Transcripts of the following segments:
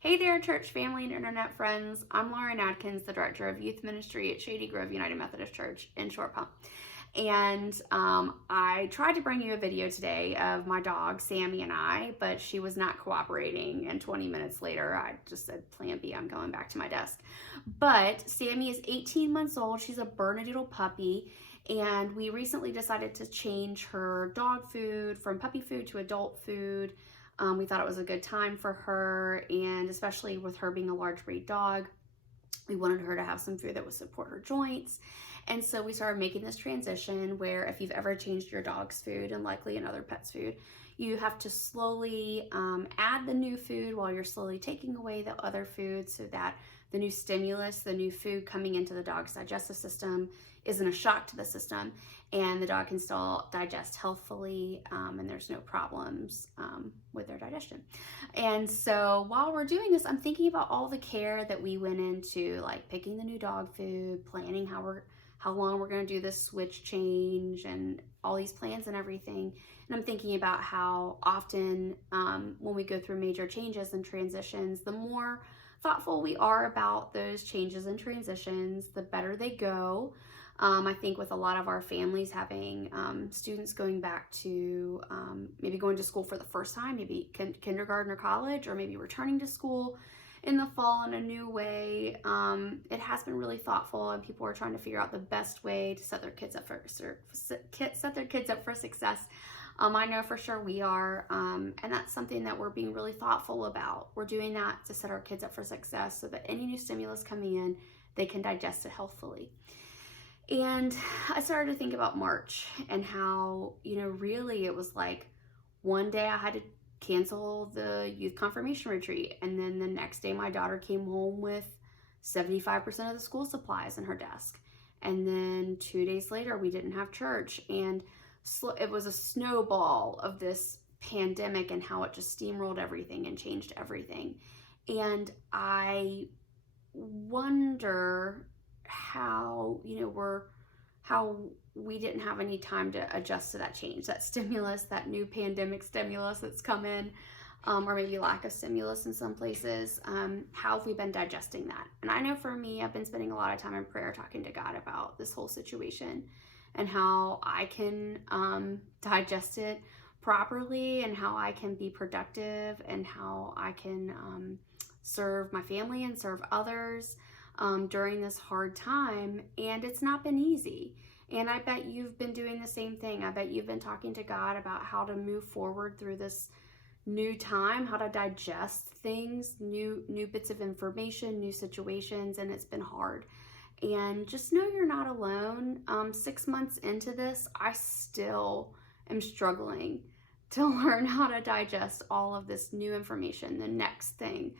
Hey there, church family and internet friends. I'm Lauren Adkins, the Director of Youth Ministry at Shady Grove United Methodist Church in Short Pump. And I tried to bring you a video today of my dog, Sammy, and I, but she was not cooperating. And 20 minutes later, I just said, Plan B, I'm going back to my desk. But Sammy is 18 months old. She's a Bernedoodle puppy. And we recently decided to change her dog food from puppy food to adult food. We thought it was a good time for her, and especially with her being a large breed dog, we wanted her to have some food that would support her joints. And so we started making this transition where if you've ever changed your dog's food, and likely another pet's food, you have to slowly add the new food while you're slowly taking away the other food, so that the new stimulus, the new food coming into the dog's digestive system isn't a shock to the system, and the dog can still digest healthfully, and there's no problems with their digestion. And so while we're doing this, I'm thinking about all the care that we went into, like picking the new dog food, planning how long we're going to do this switch change, and all these plans and everything. And I'm thinking about how often when we go through major changes and transitions, the more thoughtful we are about those changes and transitions, the better they go. I think with a lot of our families having students going back to maybe going to school for the first time, maybe kindergarten or college, or maybe returning to school in the fall in a new way, it has been really thoughtful, and people are trying to figure out the best way to set their kids up for success. I know for sure we are, and that's something that we're being really thoughtful about. We're doing that to set our kids up for success so that any new stimulus coming in, they can digest it healthfully. And I started to think about March and how, really it was like one day I had to cancel the youth confirmation retreat, and then the next day my daughter came home with 75% of the school supplies in her desk. And then 2 days later, we didn't have church, and it was a snowball of this pandemic and how it just steamrolled everything and changed everything. And I wonder how we didn't have any time to adjust to that change, that stimulus, that new pandemic stimulus that's come in, or maybe lack of stimulus in some places. How have we been digesting that? And I know for me, I've been spending a lot of time in prayer talking to God about this whole situation and how I can digest it properly, and how I can be productive, and how I can serve my family and serve others during this hard time. And it's not been easy. And I bet you've been doing the same thing. I bet you've been talking to God about how to move forward through this new time, how to digest things, new bits of information, new situations, and it's been hard. And just know you're not alone. 6 months into this, I still am struggling to learn how to digest all of this new information, the next thing.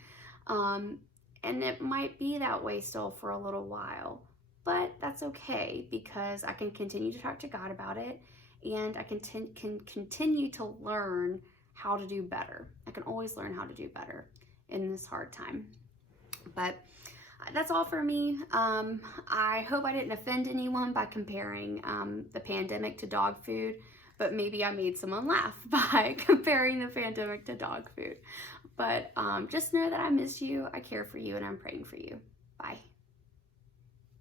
And it might be that way still for a little while, but that's okay, because I can continue to talk to God about it, and I can continue to learn how to do better. I can always learn how to do better in this hard time. But that's all for me. I hope I didn't offend anyone by comparing the pandemic to dog food, but maybe I made someone laugh by comparing the pandemic to dog food. But just know that I miss you, I care for you, and I'm praying for you. Bye.